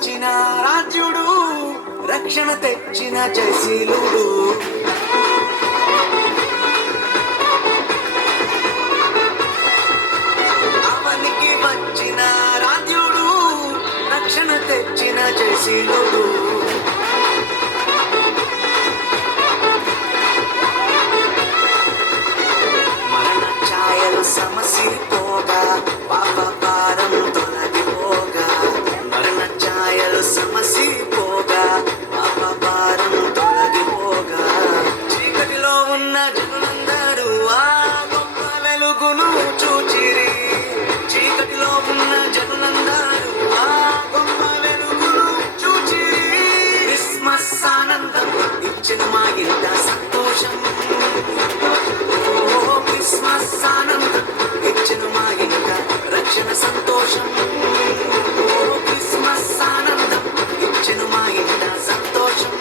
వచ్చిన రాజ్యుడు, రక్షణ తెచ్చిన జయశీలుడు. అవనికి వచ్చిన రాజ్యుడు, రక్షణ తెచ్చిన జయశీలుడు. మరణ ఛాయలు సమసిపోగా, పాప భారం తొలగిపోగా. మరణ ఛాయలు సమసిపోగా, పాప భారం తొలగిపోగా. చీకటిలో ఉన్న జనులందరూ ఆ గొప్ప వెలుగును చూచిరి. చీకటిలో ఉన్న జనులందరూ ఆ గొప్ప వెలుగును చూచిరి. క్రిస్మస్ ఆనందం ఇచ్చిన మా ఇంట సంతోషం. క్రిస్మస్ ఆనందం ఇచ్చిన మా ఇంట రక్షణ సంతోషం. క్రిస్మస్ ఆనందం ఇచ్చిన మా ఇంట సంతోషం.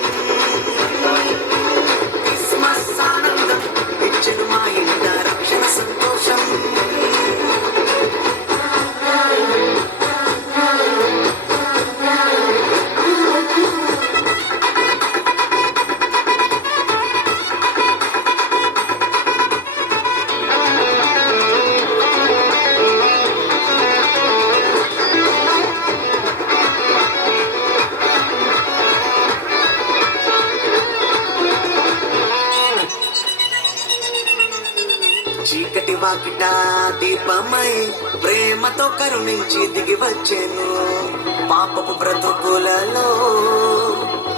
క్రిస్మస్ ఆనందం ఇచ్చిన మా ఇంట రక్షణ సంతోషం. చీకటి వాకిట దీపమై ప్రేమతో కరుణించి దిగి వచ్చెను. పాపపు బ్రతుకులలో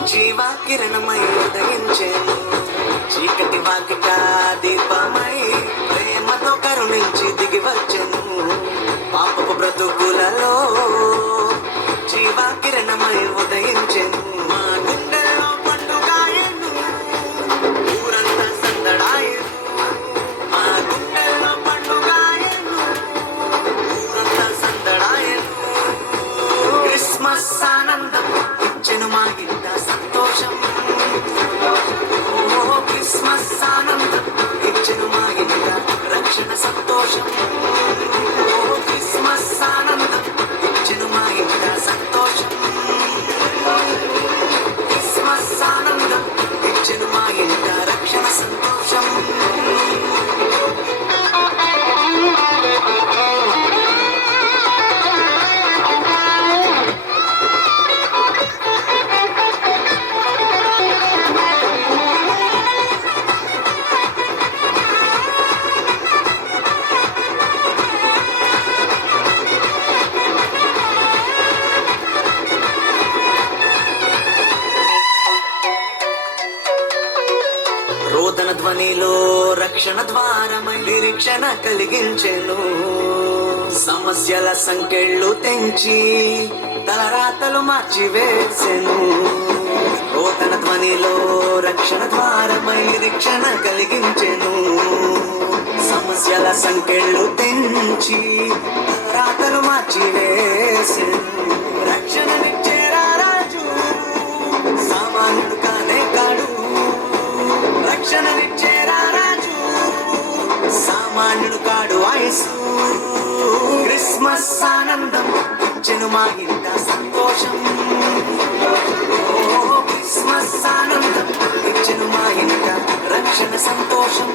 జీవా కిరణమై ఉదయించెను. చీకటి వాకిట దీపమై ప్రేమతో కరుణించి దిగి వచ్చెను. పాపపు బ్రతుకులలో జీవా కిరణమై ఉదయించెను. మా గుండెల్లో పండుగాయను, ఊరంతా సందడాయను. మా గుండెల్లో పండుగాయను, ఊరంతా సందడాయను. క్రిస్మస్ ఆనందం ఇచ్చెను మా ఇంట సంతోషం. క్రిస్మస్ ఆనందం ఇచ్చెను మా ఇంట రక్షణ సంతోషం. క్రిస్మస్ ఆనందం ఇచ్చెను మా ఇంట సంతోషం. క్రిస్మస్ ఆనందం ఇచ్చెను మా ఇంట రక్షణ సంతోషం. రోదన ధ్వనిలో రక్షణ ద్వారమై నిరీక్షణ కలిగించెను. సమస్యల సంకెళ్ళు తెంచి తలరాతలు మార్చివేసెను. రోదన ధ్వనిలో రక్షణ ద్వారమై నిరీక్షణ కలిగించెను. సమస్యల సంకెళ్ళు తెంచి తలరాతలు మార్చివేసెను. రక్షణనిచ్చే రాజు సామాన్యుడు కానే కాడు. రక్షణనిచ్చే రాజు సామాన్యుడు కాడు ఆయసు. క్రిస్మస్ ఆనందం ఇచ్చెను మా ఇంట సంతోషం. క్రిస్మస్ ఆనందం ఇచ్చెను మా ఇంట రక్షణ సంతోషం.